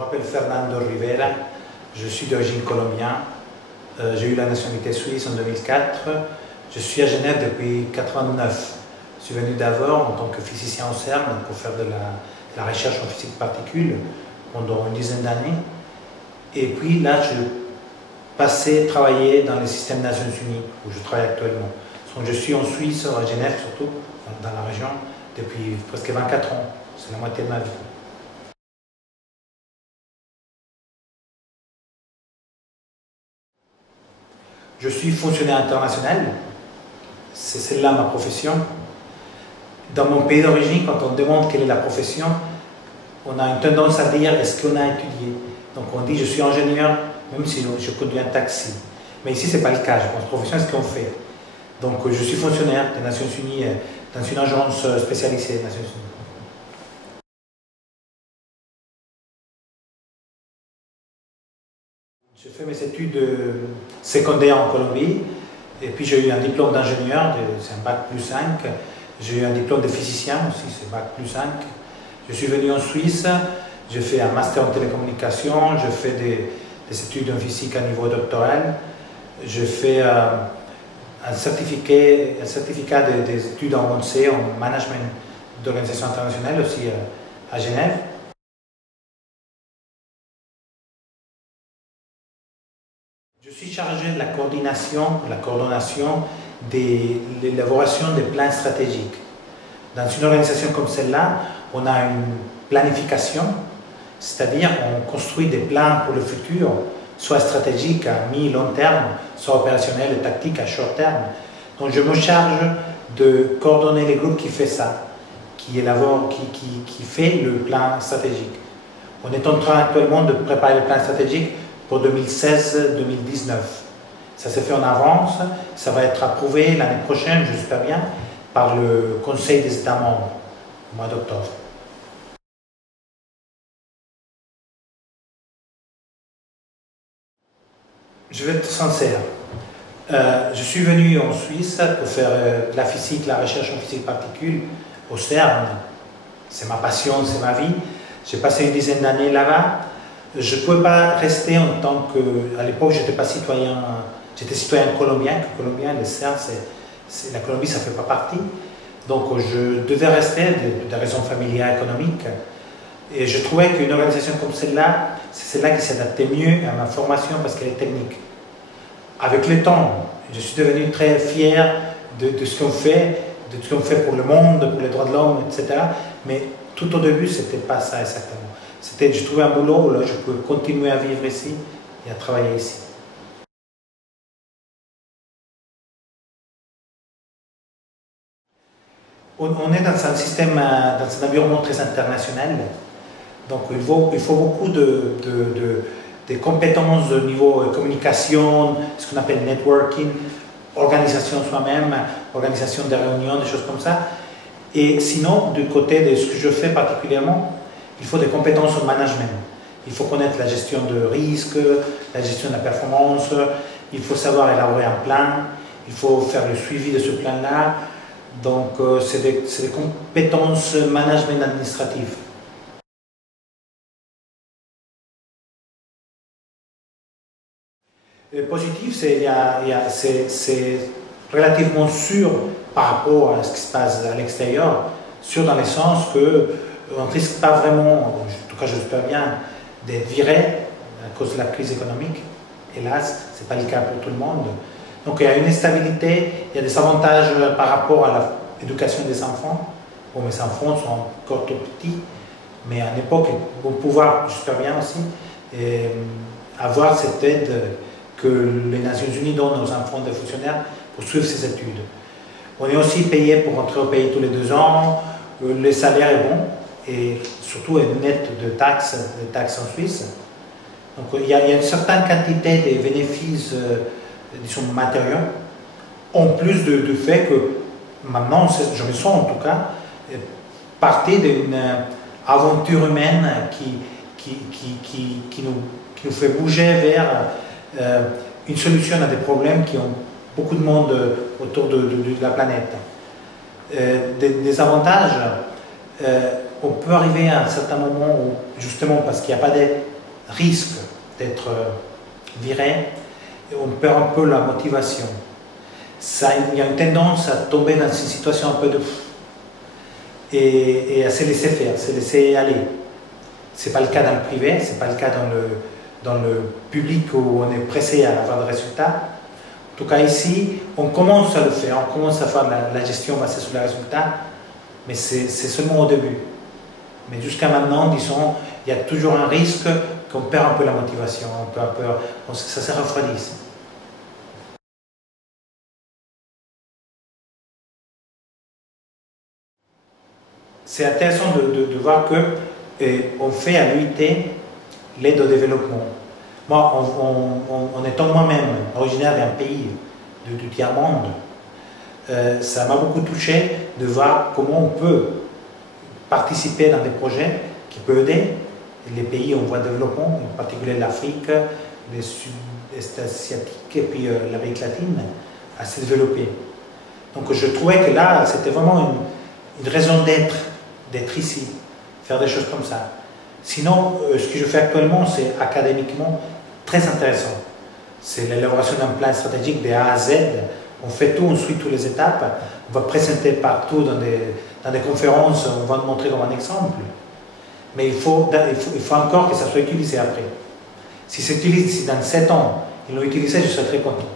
m'appelle Fernando Rivera, je suis d'origine colombienne. J'ai eu la nationalité suisse en 2004. Je suis à Genève depuis 1989. Je suis venu d'abord en tant que physicien au CERN pour faire de la recherche en physique particules pendant une dizaine d'années. Et puis là, je passais travailler dans le système des Nations Unies, où je travaille actuellement. Donc, je suis en Suisse, à Genève surtout, dans la région, depuis presque 24 ans. C'est la moitié de ma vie. Je suis fonctionnaire international, c'est celle-là ma profession. Dans mon pays d'origine, quand on demande quelle est la profession, on a une tendance à dire est-ce qu'on a étudié. Donc on dit je suis ingénieur, même si je conduis un taxi. Mais ici, ce n'est pas le cas, je pense profession, c'est ce qu'on fait. Donc je suis fonctionnaire des Nations Unies, dans une agence spécialisée des Nations Unies. J'ai fait mes études secondaires en Colombie, et puis j'ai eu un diplôme d'ingénieur, c'est un bac plus 5. J'ai eu un diplôme de physicien aussi, c'est bac plus 5. Je suis venu en Suisse, j'ai fait un master en télécommunications, j'ai fait des études en physique à niveau doctoral. J'ai fait un certificat des études en ONC, en management d'organisation internationale aussi à Genève. Je suis chargé de la coordination de l'élaboration des plans stratégiques. Dans une organisation comme celle-là, on a une planification, c'est-à-dire on construit des plans pour le futur, soit stratégiques à mi-long terme, soit opérationnels et tactiques à short terme. Donc je me charge de coordonner les groupes qui font ça, qui fait le plan stratégique. On est en train actuellement de préparer le plan stratégique pour 2016-2019. Ça s'est fait en avance, ça va être approuvé l'année prochaine, j'espère bien, par le Conseil des États membres, au mois d'octobre. Je vais être sincère. Je suis venu en Suisse pour faire la physique, la recherche en physique particules au CERN. C'est ma passion, c'est ma vie. J'ai passé une dizaine d'années là-bas. Je ne pouvais pas rester en tant que... À l'époque, je n'étais pas citoyen... J'étais citoyen colombien, le CERN, la Colombie, ça ne fait pas partie. Donc, je devais rester, de raisons familiales, économiques. Et je trouvais qu'une organisation comme celle-là, c'est celle-là qui s'adaptait mieux à ma formation parce qu'elle est technique. Avec le temps, je suis devenu très fier de ce qu'on fait, de ce qu'on fait pour le monde, pour les droits de l'homme, etc. Mais tout au début, ce n'était pas ça exactement. Je trouvais un boulot où là, je pouvais continuer à vivre ici et à travailler ici. On est dans un système, dans un environnement très international. Donc il faut beaucoup de compétences au niveau communication, ce qu'on appelle networking, organisation soi-même, organisation des réunions, des choses comme ça. Et sinon, du côté de ce que je fais particulièrement, il faut des compétences au management. Il faut connaître la gestion de risque, la gestion de la performance, il faut savoir élaborer un plan, il faut faire le suivi de ce plan-là. Donc, c'est des compétences management administratif. Le positif, c'est relativement sûr par rapport à ce qui se passe à l'extérieur, sûr dans le sens qu'on ne risque pas vraiment, en tout cas j'espère bien, d'être viré à cause de la crise économique. Hélas, ce n'est pas le cas pour tout le monde. Donc il y a une stabilité, il y a des avantages par rapport à l'éducation des enfants. Bon, mes enfants sont encore tout petits, mais à l'époque, ils vont pouvoir, j'espère bien aussi, avoir cette aide que les Nations Unies donnent aux enfants des fonctionnaires pour suivre ces études. On est aussi payé pour rentrer au pays tous les 2 ans, le salaire est bon, et surtout est net de taxes en Suisse. Donc il y a une certaine quantité de bénéfices, disons, matériaux, en plus du fait que maintenant, je me sens en tout cas, partie d'une aventure humaine qui nous fait bouger vers une solution à des problèmes qui ont beaucoup de monde autour de la planète. Des avantages, on peut arriver à un certain moment où, justement parce qu'il n'y a pas d'aide risque d'être viré, on perd un peu la motivation. Il y a une tendance à tomber dans une situation un peu de... et à se laisser faire, se laisser aller. Ce n'est pas le cas dans le privé, ce n'est pas le cas dans le public où on est pressé à avoir des résultats. En tout cas ici, on commence à le faire, on commence à faire la gestion basée sur les résultats, mais c'est seulement au début. Mais jusqu'à maintenant, disons, il y a toujours un risque qu'on perd un peu la motivation, ça se refroidisse. C'est intéressant de voir qu'on fait à l'UIT l'aide au développement. Moi, en étant moi-même originaire d'un pays du tiers-monde, ça m'a beaucoup touché de voir comment on peut participer dans des projets qui peuvent aider les pays en voie de développement, en particulier l'Afrique, le Sud-Est asiatique et puis l'Amérique latine, à se développer. Donc je trouvais que là, c'était vraiment une raison d'être ici, faire des choses comme ça. Sinon, ce que je fais actuellement, c'est académiquement très intéressant. C'est l'élaboration d'un plan stratégique de A à Z. On fait tout, on suit toutes les étapes. On va présenter partout dans des conférences, on va le montrer comme un exemple. Mais il faut encore que ça soit utilisé après. Si c'est utilisé, si dans 7 ans, ils l'ont utilisé, je serai très content.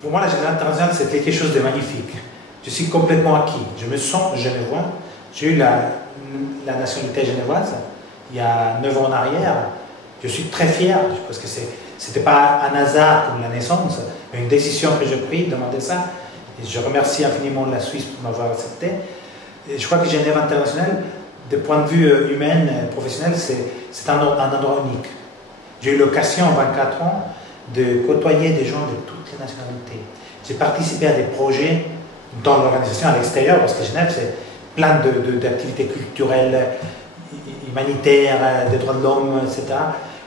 Pour moi, la Générale internationale, c'est quelque chose de magnifique. Je suis complètement acquis. Je me sens genevois. J'ai eu la nationalité genevoise il y a 9 ans en arrière. Je suis très fier parce que ce n'était pas un hasard comme la naissance, mais une décision que j'ai prise de demander ça. Et je remercie infiniment la Suisse pour m'avoir accepté. Et je crois que Genève internationale, de point de vue humain et professionnel, c'est un endroit unique. J'ai eu l'occasion en 24 ans de côtoyer des gens de toutes les nationalités. J'ai participé à des projets dans l'organisation à l'extérieur, parce que Genève, c'est plein d'activités culturelles, humanitaires, des droits de l'homme, etc.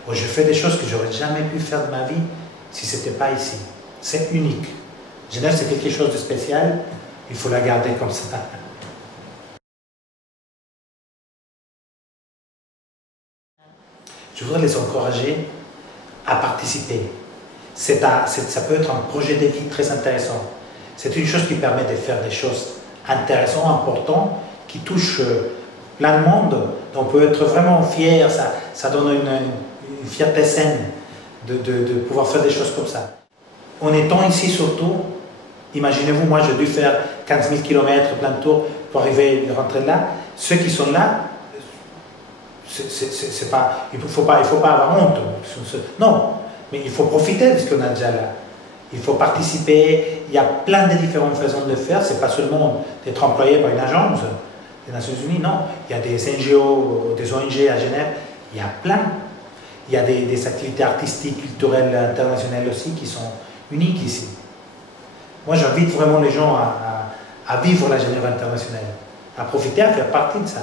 Bon, je fais des choses que j'aurais jamais pu faire de ma vie si ce n'était pas ici. C'est unique. Genève, c'est quelque chose de spécial, il faut la garder comme ça. Je voudrais les encourager à participer. Ça peut être un projet de vie très intéressant. C'est une chose qui permet de faire des choses intéressantes, importantes, qui touchent plein de monde. On peut être vraiment fier, ça donne une fierté saine de pouvoir faire des choses comme ça. En étant ici surtout, imaginez-vous, moi j'ai dû faire 15 000 km, plein de tours pour arriver à rentrer là. Ceux qui sont là, il ne faut pas avoir honte. Non, mais il faut profiter de ce qu'on a déjà là. Il faut participer. Il y a plein de différentes façons de le faire. Ce n'est pas seulement d'être employé par une agence des Nations Unies, non. Il y a des NGO, des ONG à Genève. Il y a plein. Il y a des activités artistiques, culturelles, internationales aussi qui sont uniques ici. Moi, j'invite vraiment les gens à vivre la Genève internationale, à profiter, à faire partie de ça.